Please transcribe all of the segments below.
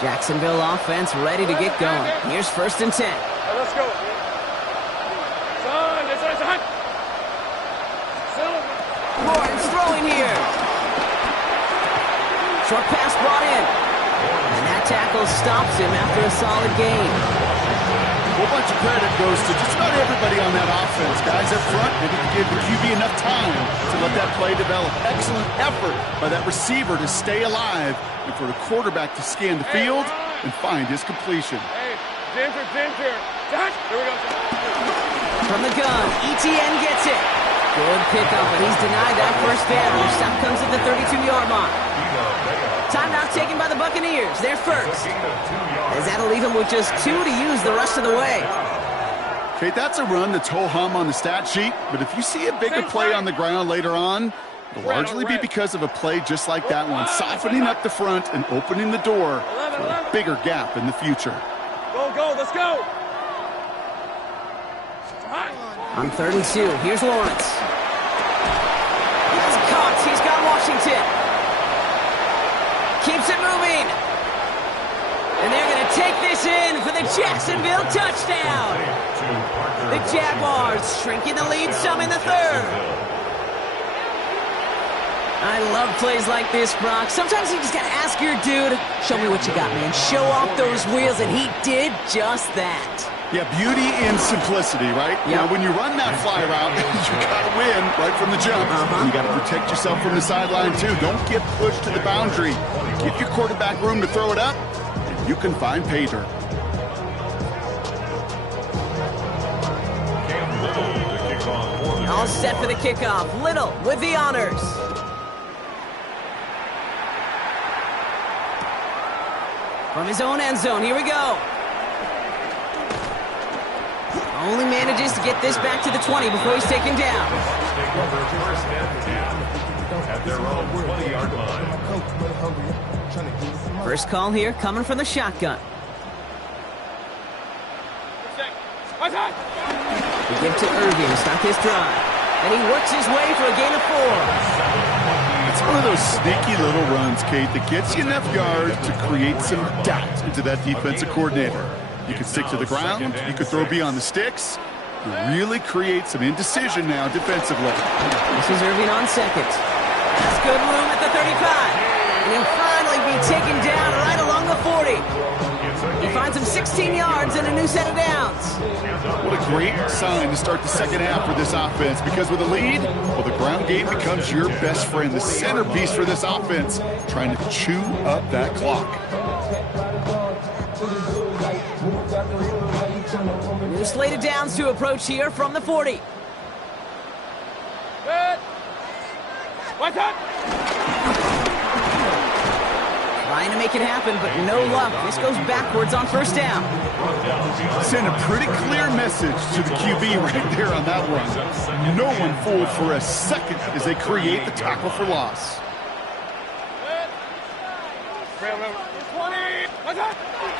Jacksonville offense ready to get going. Here's 1st and 10. Let's go. Lawrence throwing here. Short pass brought in. And that tackle stops him after a solid gain. A whole bunch of credit goes to just about everybody on that offense. Guys up front, they didn't give the QB enough time to let that play develop. Excellent effort by that receiver to stay alive and for the quarterback to scan the field and find his completion. Hey, Ginger. Josh, here we go. From the gun, ETN gets it. Good pickup, but he's denied that 1st down. The stop comes at the 32-yard line. Timeout taken by the Buccaneers. They're first. As that'll leave him with just 2 to use the rest of the way. Okay, that's a run that's ho-hum on the stat sheet, but if you see a bigger play on the ground later on, it'll largely be because of a play just like that one, softening up the front and opening the door for a bigger gap in the future. Go, let's go. On 3rd and 2, here's Lawrence. That's caught. He's got Washington. Keeps it moving. And they're going to take this in for the Jacksonville touchdown. The Jaguars shrinking the lead some in the 3rd. I love plays like this, Brock. Sometimes you just got to ask your dude, show me what you got, man. Show off those wheels, and he did just that. Yeah, beauty in simplicity, right? Yep. Now, when you run that fly route, you got to win right from the jump. You got to protect yourself from the sideline, too. Don't get pushed to the boundary. Give your quarterback room to throw it up, and you can find pay dirt. All set for the kickoff. Little with the honors. From his own end zone, here we go. Only manages to get this back to the 20 before he's taken down. At their own 20-yard line. First call here coming from the shotgun. They give to Irving to start this drive. And he works his way for a gain of 4. It's one of those sneaky little runs, Kate, that gets you enough yards to create some doubt into that defensive coordinator. You can stick to the ground, you can throw beyond the sticks. You really create some indecision now defensively. This is Irving on 2nd. That's good room at the 35. And he'll finally be taken down right along the 40. He finds him 16 yards and a new set of downs. What a great sign to start the second half for this offense, because with a lead, well, the ground game becomes your best friend, the centerpiece for this offense, trying to chew up that clock. New slate of downs to approach here from the 40. Good. What's up? Trying to make it happen, but no luck. This goes backwards on 1st down. Send a pretty clear message to the QB right there on that run. No one fooled for a second as they create the tackle for loss.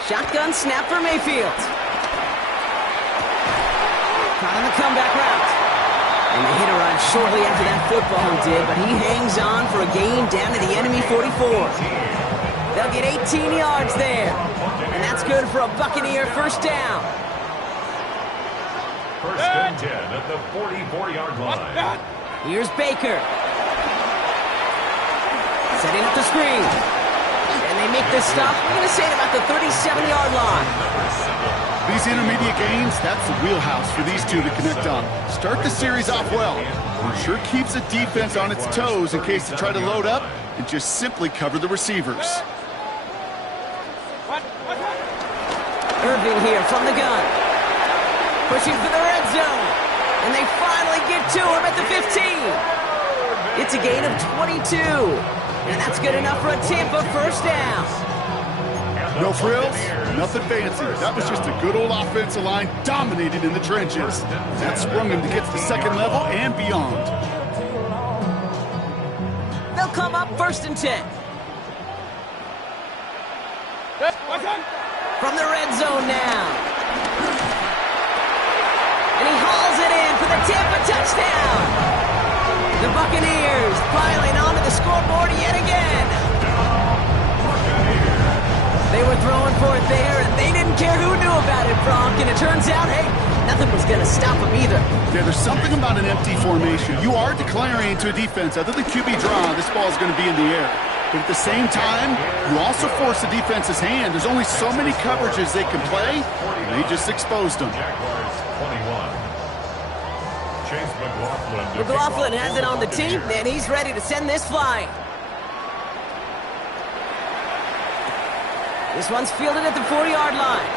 Shotgun snap for Mayfield. Caught on the comeback route. And the hit arrived shortly after that football did, but he hangs on for a gain down to the enemy 44. They'll get 18 yards there. And that's good for a Buccaneer 1st down. 1st and 10 at the 44-yard line. Here's Baker. Setting up the screen. And they make this stop, we're going to say, at about the 37-yard line. These intermediate gains, that's the wheelhouse for these two to connect on. Start the series off well. It sure keeps the defense on its toes in case they try to load up and just simply cover the receivers. Irving here from the gun. Pushing for the red zone. And they finally get to him at the 15. It's a gain of 22. And that's good enough for a Tampa 1st down. No frills, nothing fancy. That was just a good old offensive line dominated in the trenches. That sprung him to get to the second level and beyond. They'll come up 1st and 10. From the red zone now. And he hauls it in for the Tampa touchdown. The Buccaneers piling onto the scoreboard yet again. They were throwing for it there, and they didn't care who knew about it, Bronk. And it turns out, hey, nothing was going to stop them either. Yeah, there's something about an empty formation. You are declaring to a defense, other than QB draw, this ball is going to be in the air. But at the same time, you also force the defense's hand. There's only so many coverages they can play, and they just exposed them. Jaguars 21. Chase McLaughlin. McLaughlin has it on the team, and he's ready to send this flying. This one's fielded at the 40-yard line.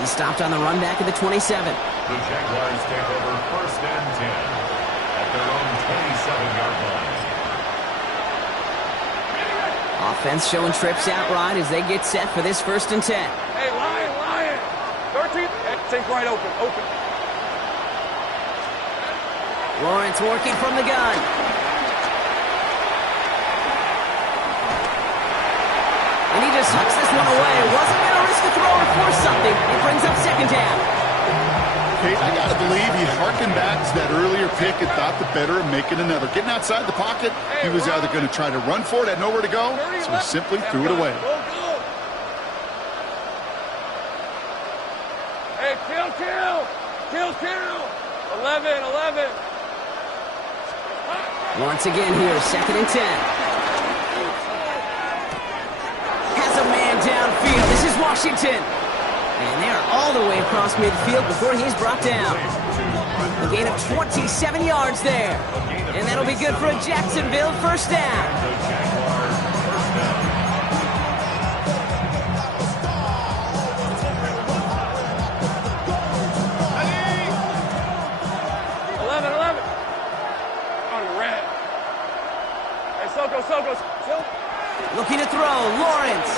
He stopped on the run back at the 27. The Jaguars take over 1st and 10 at their own 27-yard line. Offense showing trips out right as they get set for this 1st and 10. Hey, Lion. 13. Hey, take right open. Lawrence working from the gun. And he just hucks this one away. Wasn't going to risk a throw or force something. It brings up 2nd down. Kate, I got to believe he harkened back to that earlier pick and thought the better of making another. Getting outside the pocket, he was either going to try to run for it, had nowhere to go, so he simply threw it away. Go. Hey, kill. 11. Once again here, 2nd and 10. Has a man downfield. This is Washington. And they're all the way across midfield before he's brought down. A gain of 27 yards there. And that'll be good for a Jacksonville 1st down. 11. On red. Hey, Soko. Looking to throw, Lawrence.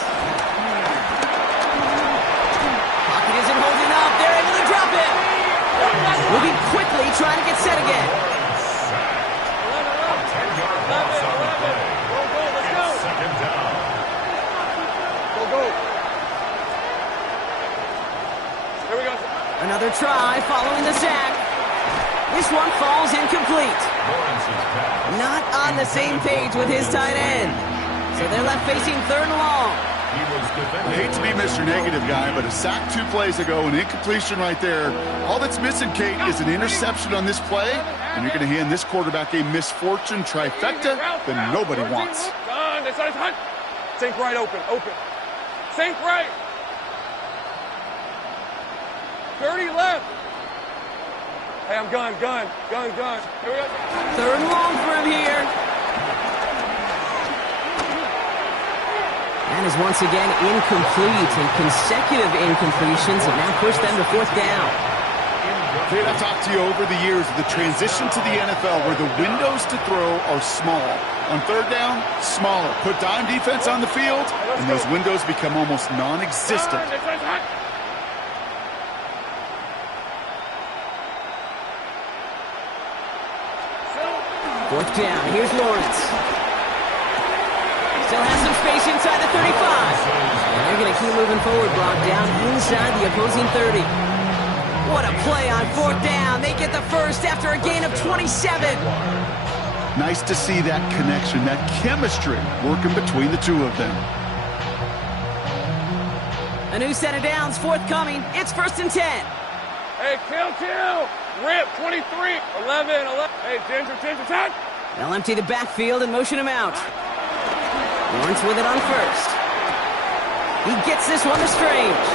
Pocket isn't holding up. They're able to drop it. Moving quickly, trying to get set again. 11. Go, let's go. 2nd down. Go. Here we go. Another try following the sack. This one falls incomplete. Lawrence is back. Not on the same page with his tight end. So they're left facing 3rd and long. He was defending. I hate to be Mr. Negative guy, but a sack 2 plays ago, an incompletion right there. All that's missing, Kate, is an interception on this play, and you're going to hand this quarterback a misfortune trifecta that nobody wants. Done. It's hot. Sink right open. Sink right. 30 left. Hey, I'm gun. Here we go. 3rd and long for him here. That is once again incomplete, and consecutive incompletions have now pushed them to 4th down. Kate, I've talked to you over the years of the transition to the NFL where the windows to throw are small. On 3rd down, smaller. Put dime defense on the field, and those windows become almost non-existent. It's hot. Fourth down. Here's Lawrence. Still has some space inside the 35. And they're going to keep moving forward, Brock, down inside the opposing 30. What a play on 4th down. They get the first after a gain of 27. Nice to see that connection, that chemistry working between the two of them. A new set of downs forthcoming. It's 1st and 10. Hey, kill. Rip, 23. 11. Hey, Ginger, time. They'll empty the backfield and motion him out. Lawrence with it on 1st. He gets this one to Strange.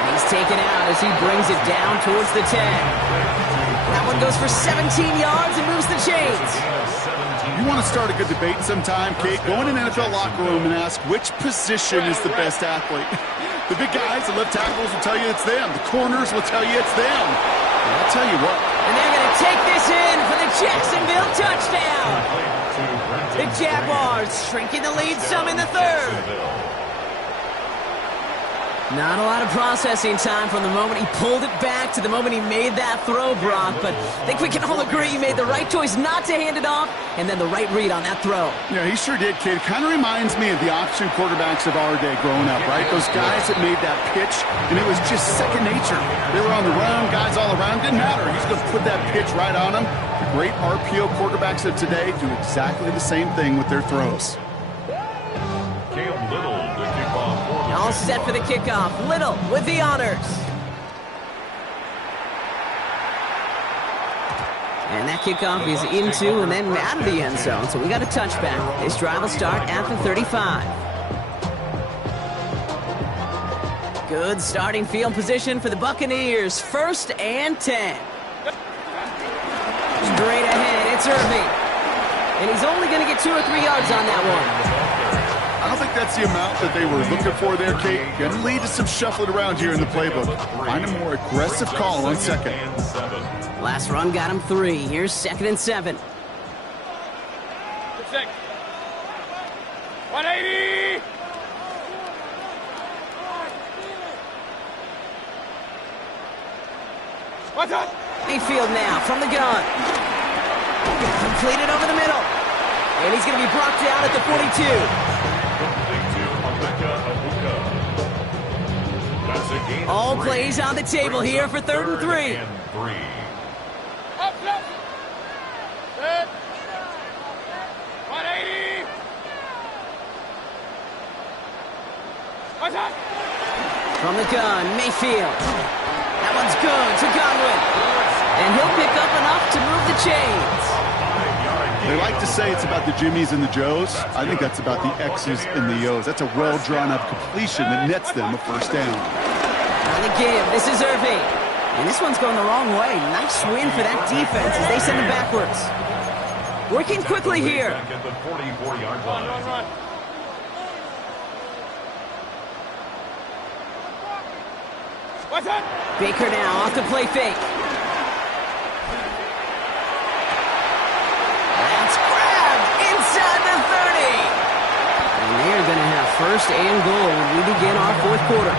And he's taken out as he brings it down towards the 10. That one goes for 17 yards and moves the chains. You want to start a good debate sometime, Kate? Go in an NFL locker room and ask which position is the best athlete. The big guys, the left tackles will tell you it's them. The corners will tell you it's them. And I'll tell you what. And they're going to take this in for the Jacksonville touchdown. The Jaguars shrinking the lead some in the 3rd. Not a lot of processing time from the moment he pulled it back to the moment he made that throw, Brock. But I think we can all agree he made the right choice not to hand it off, and then the right read on that throw. Yeah, he sure did, kid. Kind of reminds me of the option quarterbacks of our day growing up, right? Those guys that made that pitch, and it was just second nature. They were on the run, guys all around. Didn't matter. He's going to put that pitch right on them. The great RPO quarterbacks of today do exactly the same thing with their throws. Caleb Little All set for the kickoff. Little with the honors. And that kickoff is into and then out of the end zone. So we got a touchback. This drive will start at the 35. Good starting field position for the Buccaneers. 1st and 10. Straight ahead, it's Irving. And he's only going to get 2 or 3 yards on that one. I don't think that's the amount that they were looking for there, Kate. Going to lead to some shuffling around here in the playbook. Find a more aggressive call on second. Last run got him 3. Here's 2nd and 7. 180! What's up? Mayfield now from the gun. Completed over the middle. And he's going to be brought down at the 42. All plays on the table here for 3rd and 3. Up, up. Set. 180. What's up? From the gun, Mayfield. That one's good to Godwin. And he'll pick up enough to move the chains. They like to say it's about the Jimmies and the Joes. I think that's about the X's and the O's. That's a well-drawn-up completion that nets them a 1st down. On the give, this is Irving. And this one's going the wrong way. Nice win for that defense as they send it backwards. Working quickly here. At the 44-yard line. Run. What's up? Baker now off the play fake. That's grabbed inside the 30. And they are going to have 1st and goal when we begin our 4th quarter.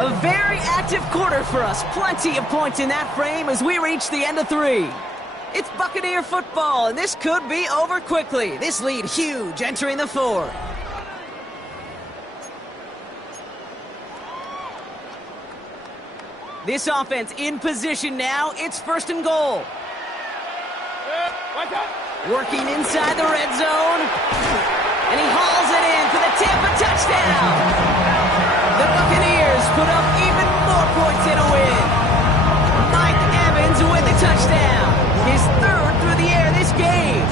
A very active quarter for us. Plenty of points in that frame as we reach the end of 3. It's Buccaneer football, and this could be over quickly. This lead huge entering the 4th. This offense in position now. It's 1st and goal. What's up? Working inside the red zone. And he hauls it in for the Tampa touchdown. The Buccaneers put up even more points in a win. Mike Evans with the touchdown. His 3rd through the air this game.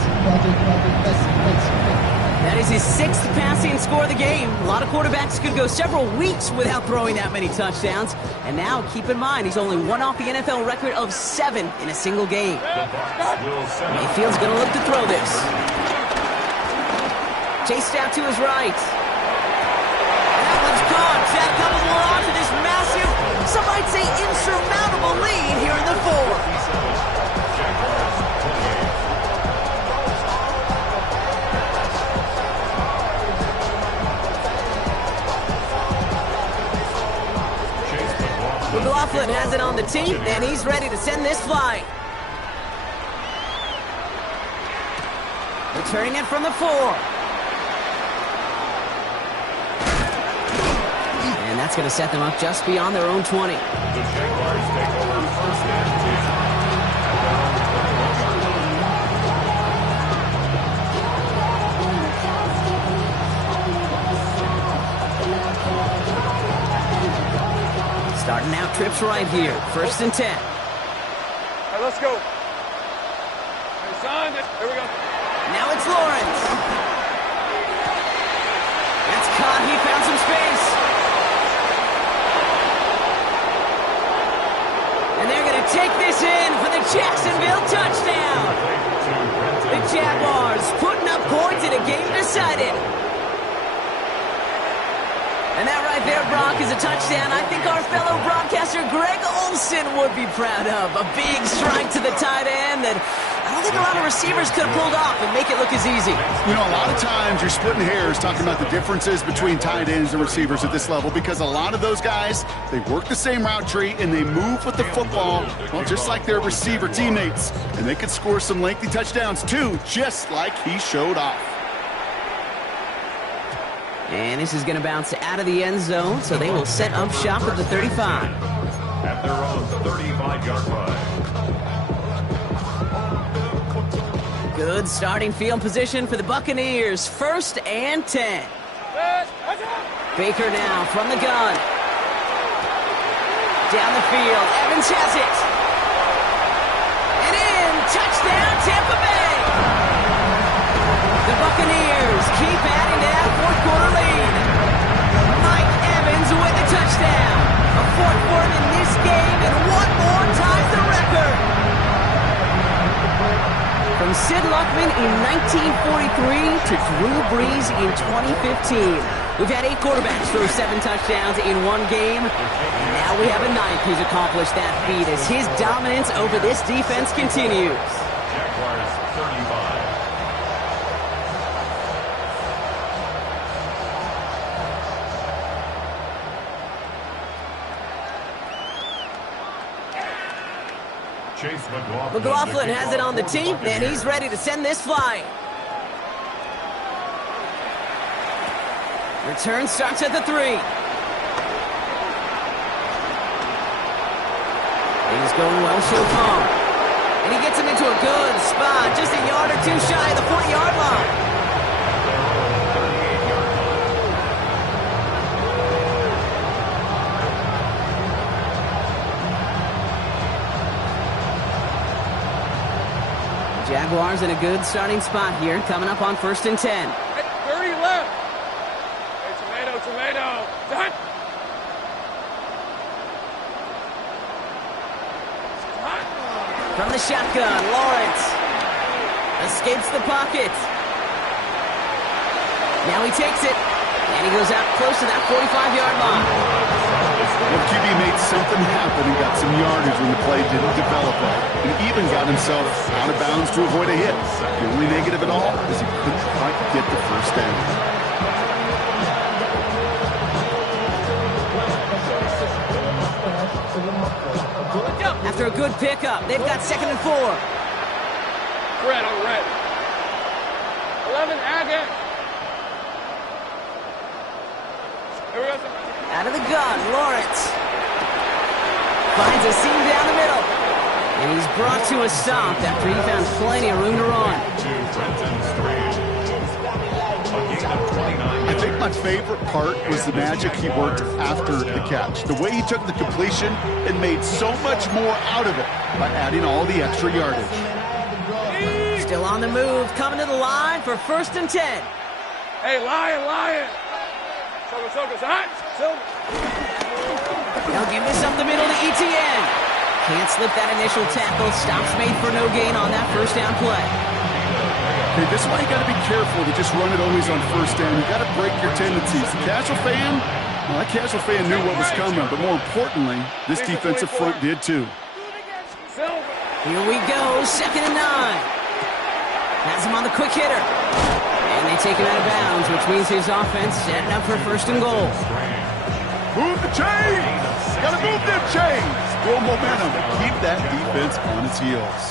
That is his 6th passing score of the game. A lot of quarterbacks could go several weeks without throwing that many touchdowns. And now, keep in mind, he's only one off the NFL record of 7 in a single game. Mayfield's going to look to throw this. Chased out to his right. That one's caught. That comes along to this massive, some might say insurmountable lead here in the 4th. McLaughlin has it on the tee, and he's ready to send this flying. Returning it from the 4. And that's going to set them up just beyond their own 20. The Jaguars take over 1st and 10. Starting out trips right here. 1st and 10. All right, let's go. Hey, son, here we go. Now it's Lawrence. That's caught. He found some space. And they're going to take this in for the Jacksonville touchdown. The Jaguars putting up points in a game decided. And that right there, Brock, is a touchdown I think our fellow broadcaster Greg Olsen would be proud of. A big strike to the tight end that I don't think a lot of receivers could have pulled off and make it look as easy. You know, a lot of times you're splitting hairs talking about the differences between tight ends and receivers at this level because a lot of those guys, they work the same route tree and they move with the football, well, just like their receiver teammates. And they could score some lengthy touchdowns too, just like he showed off. And this is going to bounce out of the end zone, so they will set up shop at the 35. at their own 35-yard line. Good starting field position for the Buccaneers. 1st and 10. Baker now from the gun. Down the field. Evans has it. And in. Touchdown, Tampa Bay. The Buccaneers keep adding to that fourth-quarter lead. Mike Evans with the touchdown. A fourth for him in this game, and one more ties the record. From Sid Luckman in 1943 to Drew Brees in 2015. We've had 8 quarterbacks throw 7 touchdowns in one game, and now we have a 9th who's accomplished that feat as his dominance over this defense continues. Jaguars 35. Chase McLaughlin has it on the team, and he's ready to send this flying. Return starts at the 3. He's going well so far. And he gets him into a good spot, just a yard or 2 shy of the 40-yard line. Jaguars in a good starting spot here, coming up on 1st and 10. Hey, 30 left. Hey, tomato. Done. From the shotgun, Lawrence escapes the pocket. Now he takes it, and he goes out close to that 45-yard line. Well, QB made something happen and got some yardage when the play didn't develop well. And even got himself out of bounds to avoid a hit. The only negative at all is he couldn't quite get the first down. After a good pickup, they've got 2nd and 4. Red on red. 11, Agate. Here we go. Out of the gun, Lawrence finds a seam down the middle. And he's brought to a stop after he found plenty of room to run. I think my favorite part was the magic he worked after the catch. The way he took the completion and made so much more out of it by adding all the extra yardage. Still on the move, coming to the line for 1st and 10. Hey, Lion. Soka, hot. Now give this up the middle to Etienne. Can't slip that initial tackle. Stops made for no gain on that 1st down play. Okay, this is why you got to be careful to just run it always on 1st down. You got to break your tendencies. The casual fan, well, that casual fan knew what was coming, but more importantly, this defensive front did too. Here we go, 2nd and 9. Has him on the quick hitter. And they take him out of bounds, which means his offense setting up for 1st and goal. Move the chains! Gotta move them chains! Build momentum and keep that defense on its heels.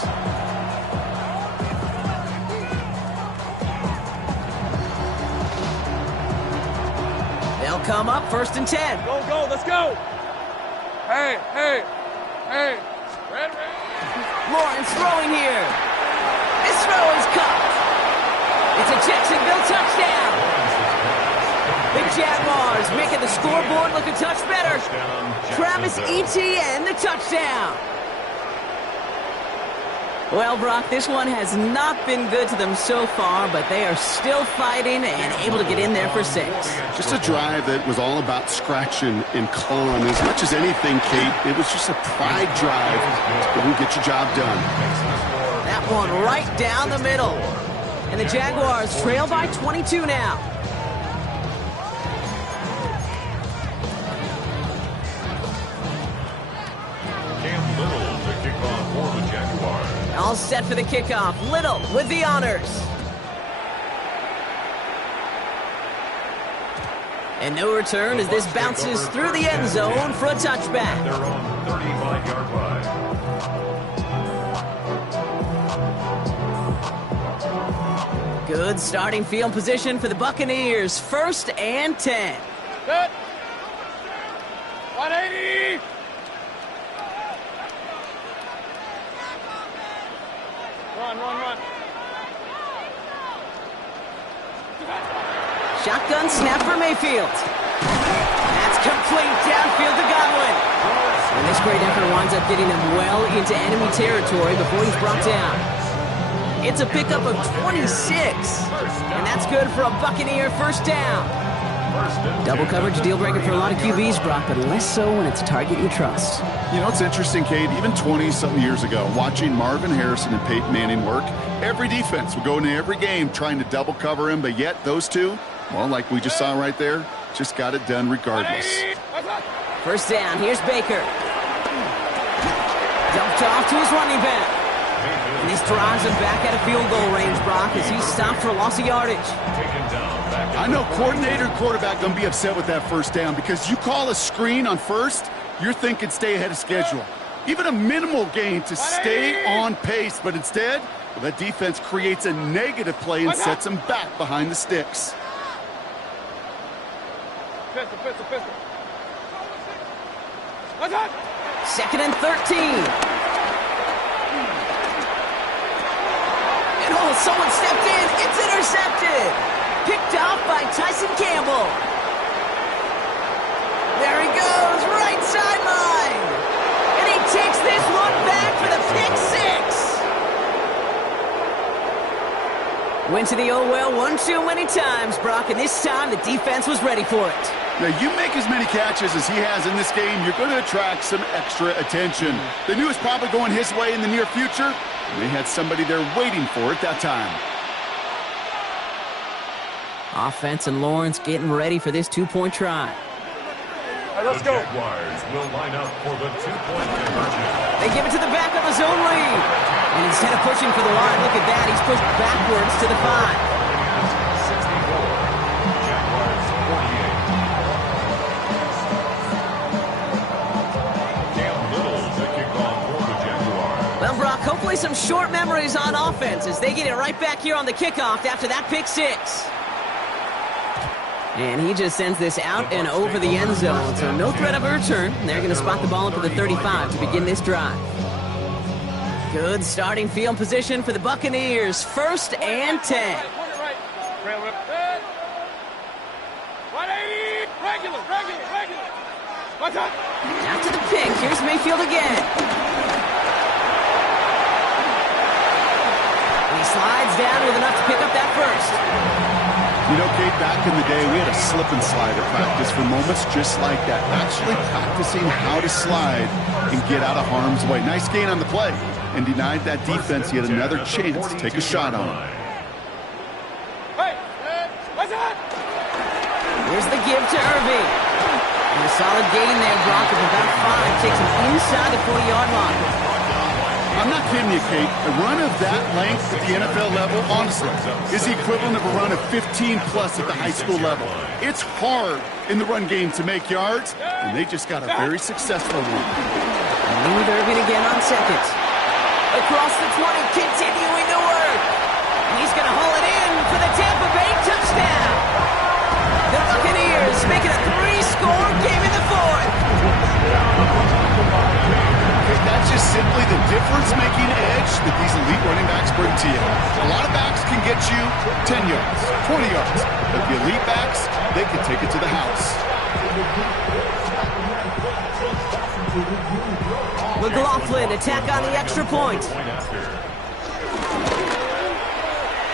They'll come up 1st and 10. Go, let's go. Hey. Red. Lawrence throwing here. This throw is caught. It's a Jacksonville touchdown. The Jaguars making the scoreboard look a touch better. Travis Etienne, the touchdown. Well, Brock, this one has not been good to them so far, but they are still fighting and able to get in there for 6. Just a drive that was all about scratching and clawing. As much as anything, Kate, it was just a pride drive to go get your job done. That one right down the middle. And the Jaguars trail by 22 now. Cam Little to kick off for the Jaguars. All set for the kickoff. Little with the honors. And no return as this bounces through the end zone for a touchback. Their own 35-yard line. Good starting field position for the Buccaneers. 1st and 10. Good. 180. Run. Shotgun snap for Mayfield. That's complete downfield to Godwin. And this great effort winds up getting them well into enemy territory before he's brought down. It's a pickup of 26. And that's good for a Buccaneer first down. Double coverage deal breaker for a lot of QBs, Brock, but less so when it's a target you trust. You know, it's interesting, Cade, even 20-something years ago, watching Marvin Harrison and Peyton Manning work, every defense would go into every game trying to double cover him, but yet those two, well, like we just saw right there, just got it done regardless. First down, here's Baker. Dumped off to his running back. And this drives him back at a field goal range, Brock, as he's stopped for a loss of yardage. I know coordinator and quarterback going to be upset with that first down because you call a screen on first, you're thinking stay ahead of schedule. Even a minimal gain to stay on pace, but instead, well, that defense creates a negative play and sets them back behind the sticks. Pistol. Second and 13. And oh, someone stepped in. It's intercepted. Picked off by Tyson Campbell. There he goes, right sideline. And he takes this one back for the pick six. Went to the oh well one too many times, Brock, and this time the defense was ready for it. Now, you make as many catches as he has in this game, you're going to attract some extra attention. They knew it was probably going his way in the near future, and they had somebody there waiting for it that time. Offense and Lawrence getting ready for this two-point try. All right, let's go. The Jaguars will line up for the two-point conversion. They give it to the back of his own lead. And instead of pushing for the line, look at that, he's pushed backwards to the 5. 64, Jaguars 48. Cam Little to kick off for the Jaguars. Well, Brock, hopefully some short memories on offense as they get it right back here on the kickoff after that pick six. And he just sends this out and over the end zone, so no threat of a return. They're going to spot the ball up at the 35 to begin this drive. Good starting field position for the Buccaneers. First and 10. After the pick, here's Mayfield again. And he slides down with enough to pick up that first. You know, Kate, back in the day, we had a slip and slide at practice for moments just like that. Actually practicing how to slide and get out of harm's way. Nice gain on the play and denied that defense yet another chance to take a shot on him. Here's the give to Irving. And a solid gain there, Brock, of about 5. Takes him inside the 40-yard line. I'm not kidding you, Kate. A run of that length at the NFL level, honestly, is the equivalent of a run of 15-plus at the high school level. It's hard in the run game to make yards, and they just got a very successful one. And with Irving again on second. Across the 20, continuing to work. And he's going to haul it in for the Tampa Bay touchdown. The Buccaneers making a 3-score game in the fourth. That's just simply the difference-making edge that these elite running backs bring to you. A lot of backs can get you 10 yards, 20 yards, but the elite backs, they can take it to the house. McLaughlin attack on the extra point.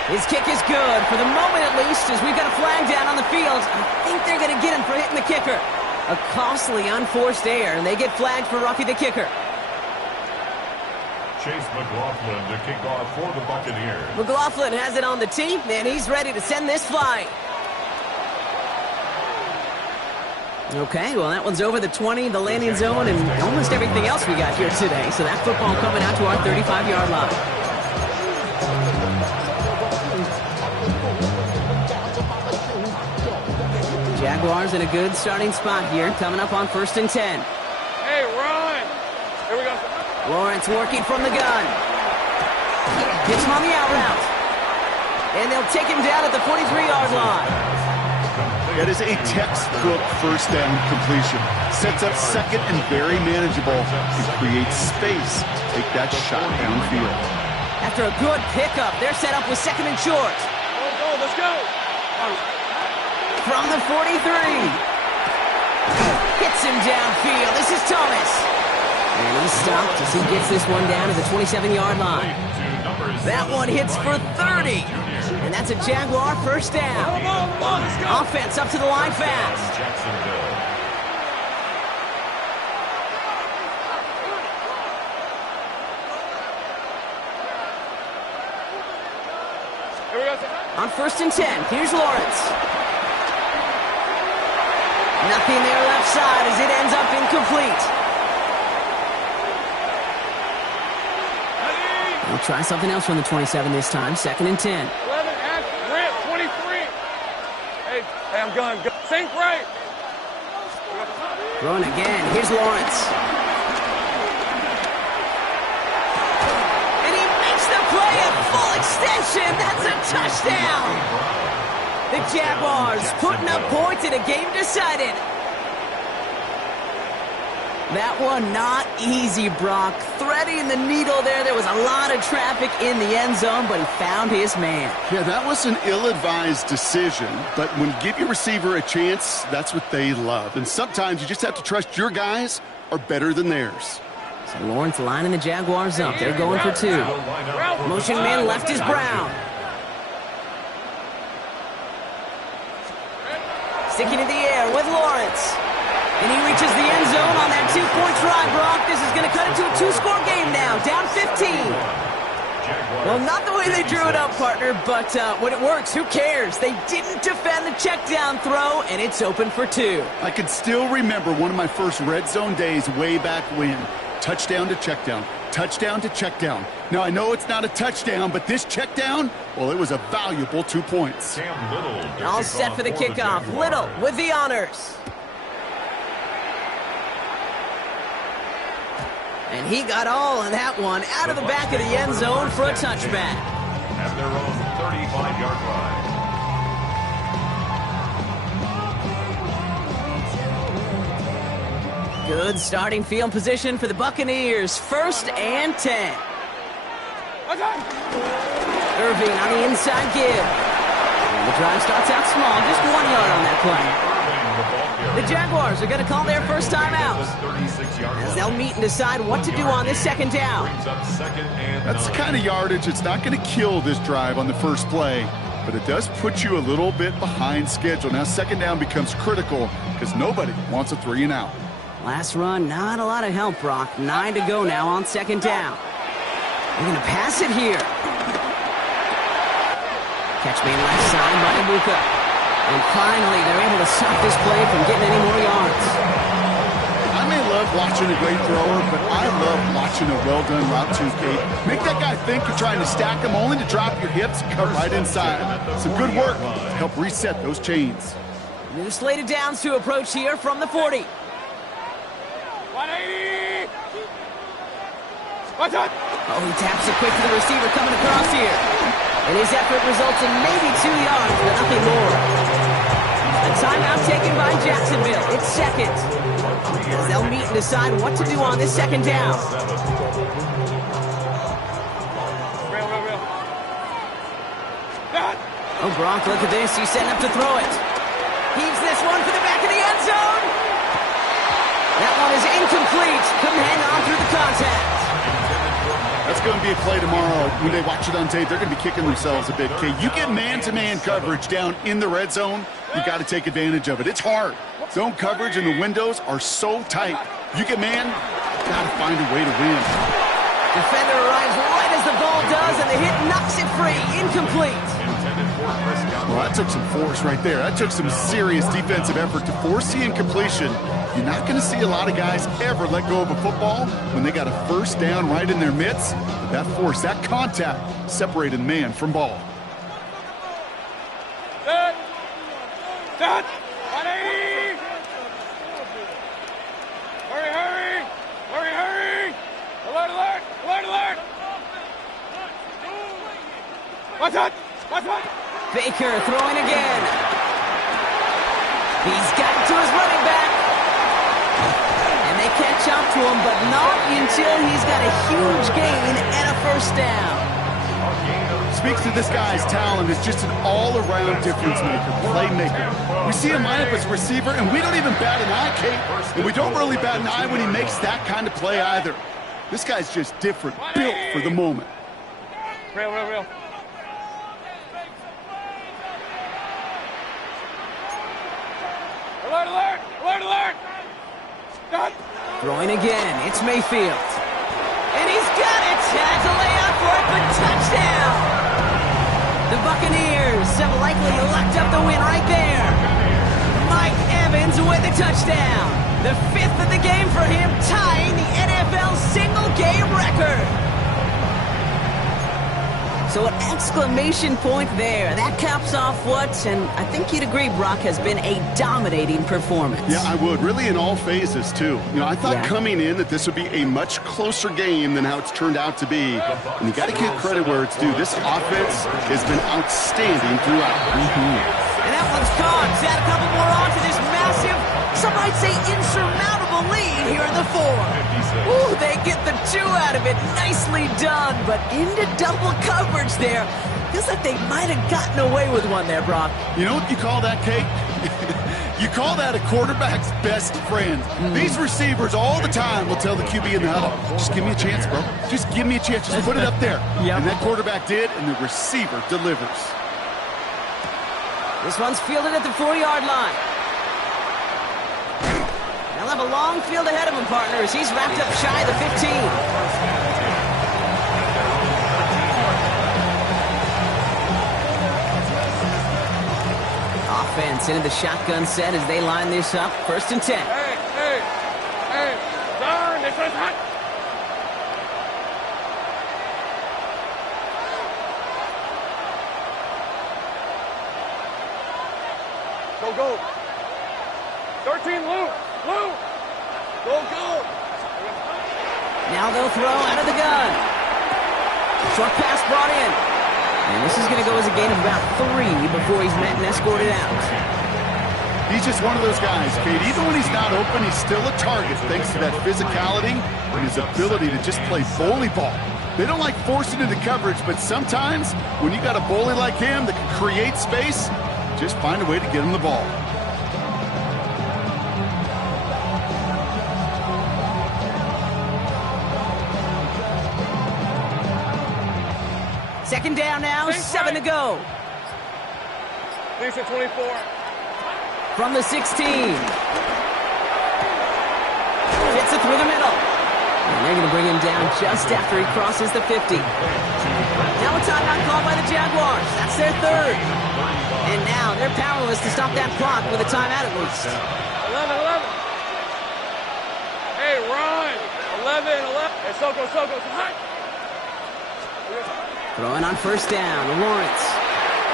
His kick is good, for the moment at least, as we've got a flag down on the field. I think they're going to get him for hitting the kicker. A costly unforced error, and they get flagged for roughing the kicker. Chase McLaughlin to kick off for the Buccaneers. McLaughlin has it on the tee, and he's ready to send this flying. Okay, well, that one's over the 20, the landing zone, and almost everything else we got here today. So that football coming out to our 35-yard line. Jaguars in a good starting spot here, coming up on 1st and 10. Hey, run! Here we go. Lawrence working from the gun. Gets him on the out route. And they'll take him down at the 43-yard line. That is a textbook first down completion. Sets up second and very manageable and creates space to take that shot downfield. After a good pickup, they're set up with second and short. Let's go. From the 43. Hits him downfield. This is Thomas. And he's stopped as he gets this one down to the 27-yard line. That one hits for 30. And that's a Jaguar first down. Offense up to the line fast. On 1st and 10, here's Lawrence. Nothing there left side as it ends up incomplete. We'll try something else from the 27 this time. 2nd and 10. 11 and Grant, 23. Hey, I'm going. Sink right. Throwing again. Here's Lawrence. And he makes the play at full extension. That's a touchdown. The Jaguars putting up points in a game decided. That one not easy, Brock. Threading the needle there. There was a lot of traffic in the end zone, but he found his man. Yeah, that was an ill-advised decision, but when you give your receiver a chance, that's what they love. And sometimes you just have to trust your guys are better than theirs. So Lawrence lining the Jaguars up. They're going for 2. Motion man left is Brown. Sticking in the air with Lawrence. And he reaches the end zone on that 2-point try, Brock. This is going to cut it to a 2-score game now. Down 15. Well, not the way they drew it up, partner, but when it works, who cares? They didn't defend the check down throw, and it's open for 2. I can still remember one of my first red zone days way back when. Touchdown to check down. Touchdown to check down. Now, I know it's not a touchdown, but this check down, well, it was a valuable 2 points. All set for the kickoff. Little with the honors. And he got all of that one out of the back of the end zone for a touchback. At their own 35-yard line. Good starting field position for the Buccaneers. 1st and 10. Irving on the inside give. And the drive starts out small, just 1 yard on that play. The Jaguars are going to call their first time out as they'll meet and decide what to do on this 2nd down. That's the kind of yardage that's not going to kill this drive on the first play, but it does put you a little bit behind schedule. Now 2nd down becomes critical because nobody wants a 3-and-out. Last run, not a lot of help, Brock. 9 to go now on 2nd down. They're going to pass it here. Catch me left side by Ibuka. And finally, they're able to stop this play from getting any more yards. I may love watching a great thrower, but I love watching a well-done route to Kate. Make that guy think you're trying to stack him only to drop your hips and cut right inside. Some good work to help reset those chains. New slated downs to approach here from the 40. 180! Watch out! Oh, he taps it quick to the receiver coming across here. And his effort results in maybe 2 yards, but nothing more. A timeout taken by Jacksonville. It's 2nd. As they'll meet and decide what to do on this 2nd down. Real. Oh, Brock, look at this. He's setting up to throw it. Heaves this one for the back of the end zone. That one is incomplete. Couldn't hang on through the contact. That's going to be a play tomorrow. When they watch it on tape, they're going to be kicking themselves a bit. Okay, you get man-to-man coverage down in the red zone, you got to take advantage of it. It's hard. Zone coverage and the windows are so tight. You get man, got to find a way to win. Defender arrives right as the ball does, and the hit knocks it free. Incomplete. Well, that took some force right there. That took some serious defensive effort to force the incompletion. You're not going to see a lot of guys ever let go of a football when they got a first down right in their midst. But that force, that contact, separated man from ball. Set! 180! Hurry! Alert! Watch out! Baker throwing again. He's got it to his running back. And they catch up to him, but not until he's got a huge gain and a first down. Speaks to this guy's talent as just an all-around difference maker, playmaker. We see him line up as a receiver, and we don't even bat an eye, Kate. And we don't really bat an eye when he makes that kind of play either. This guy's just different, built for the moment. Real. Alert! Done. Throwing again, it's Mayfield. And he's got it! Has a layout for it, but touchdown! The Buccaneers have likely locked up the win right there. Mike Evans with the touchdown. The 5th of the game for him, tying the NFL single-game record. So an exclamation point there. That caps off what, and I think you'd agree, Brock, has been a dominating performance. Yeah, I would. Really in all phases, too. I thought coming in that this would be a much closer game than how it's turned out to be. And you got to give credit where it's due. This offense has been outstanding throughout. And that one's caught. Add a couple more on to this massive, some might say insurmountable lead here in the 4th. Ooh, they get the 2 out of it. Nicely done, but into double coverage there. Feels like they might have gotten away with one there, Brock. You know what you call that, Kate? You call that a quarterback's best friend. These receivers all the time will tell the QB in the huddle, just give me a chance, bro. Just give me a chance. Just put it up there. And that quarterback did, and the receiver delivers. This one's fielded at the 4-yard line. They'll have a long field ahead of him, partners. He's wrapped up shy of the 15. Offense into the shotgun set as they line this up. 1st and 10. Hey. Darn, this one's hot. Go. 13, Lou. Go. Now they'll throw out of the gun. Short pass brought in. And this is going to go as a gain of about 3 before he's met and escorted out. He's just one of those guys, Kate. Even when he's not open, he's still a target thanks to that physicality and his ability to just play bully ball. They don't like forcing into coverage, but sometimes when you got a bully like him that can create space, just find a way to get him the ball. Second down now, 7 to go. Leads at 24. From the 16. Gets it through the middle. And they're going to bring him down just after he crosses the 50. Now a timeout called by the Jaguars. That's their 3rd. And now they're powerless to stop that clock with a timeout at least. 11. Hey, Ron. 11. Hey, Soko. Hot. Throwing on 1st down, Lawrence.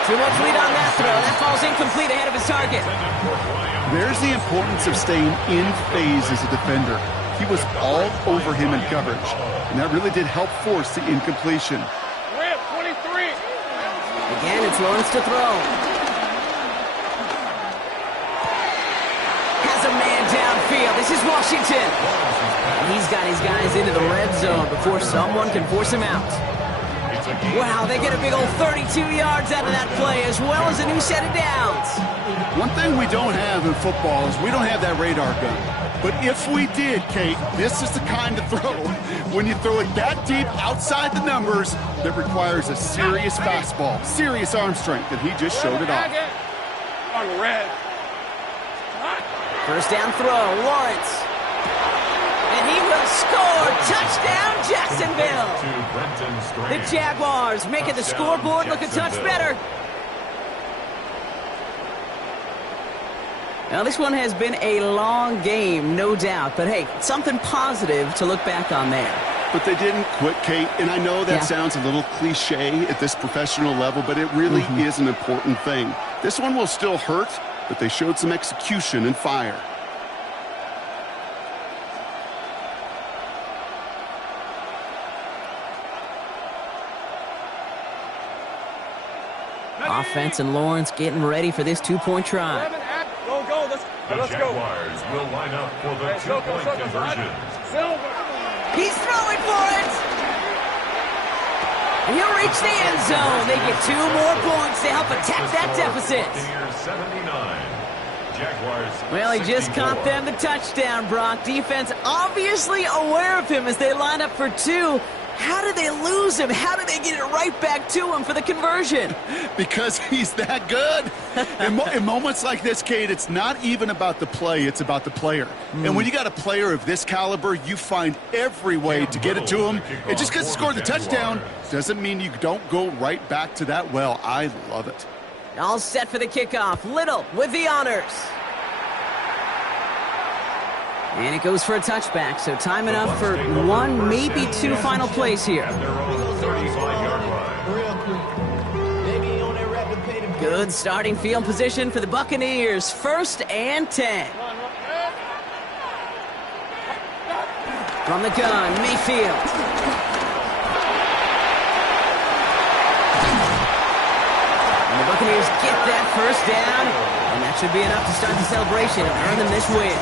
Too much lead on that throw. That falls incomplete ahead of his target. There's the importance of staying in phase as a defender. He was all over him in coverage, and that really did help force the incompletion. Rip, 23. Again, it's Lawrence to throw. Has a man downfield. This is Washington. He's got his guys into the red zone before someone can force him out. Wow, they get a big old 32 yards out of that play, as well as a new set of downs. One thing we don't have in football is we don't have that radar gun. But if we did, Kate, this is the kind of throw, when you throw it that deep outside the numbers, that requires a serious fastball, serious arm strength, and he just showed it off. On red. 1st down throw, Lawrence. And he will score. Touchdown, Jacksonville. The Jaguars making the scoreboard look a touch better. Now, this one has been a long game, no doubt. But, hey, something positive to look back on there. But they didn't quit, Kate. And I know that sounds a little cliche at this professional level, but it really is an important thing. This one will still hurt, but they showed some execution and fire. Offense and Lawrence getting ready for this 2-point try. Go. Let's go. Jaguars will line up for the 2-point conversion. He's throwing for it. And he'll reach the end zone. They get 2 more points to help attack that deficit. 79. Jaguars. Well, he just 64. caught them the touchdown, Brock. Defense obviously aware of him as they line up for two. How did they lose him? How did they get it right back to him for the conversion? Because he's that good. In moments like this, Kate, it's not even about the play, it's about the player. And when you got a player of this caliber, you find every way to get it to him. And just because he scored the touchdown doesn't mean you don't go right back to that well. I love it. All set for the kickoff. Little with the honors. And it goes for a touchback, so time enough for one, maybe two final plays here. At their own 35-yard line. Good starting field position for the Buccaneers. 1st and 10. From the gun, Mayfield. And the Buccaneers get that first down, and that should be enough to start the celebration and earn them this win.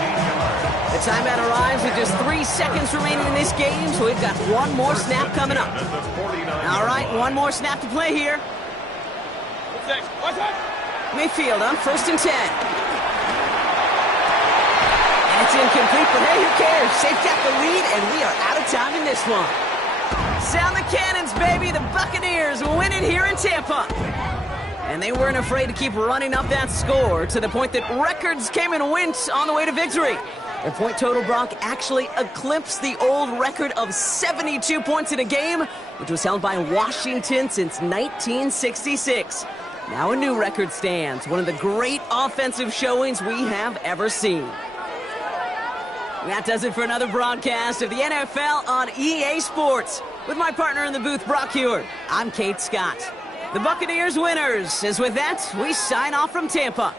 The timeout arrives with just 3 seconds remaining in this game, so we've got one more snap coming up. All right, one more snap to play here. Mayfield on 1st and 10. And it's incomplete, but hey, who cares? They've got the lead, and we are out of time in this one. Sound the cannons, baby. The Buccaneers win it here in Tampa. And they weren't afraid to keep running up that score to the point that records came and went on the way to victory. Their point total, Brock, actually eclipsed the old record of 72 points in a game, which was held by Washington since 1966. Now a new record stands, one of the great offensive showings we have ever seen. That does it for another broadcast of the NFL on EA Sports. With my partner in the booth, Brock Huard, I'm Kate Scott. The Buccaneers winners, as with that, we sign off from Tampa.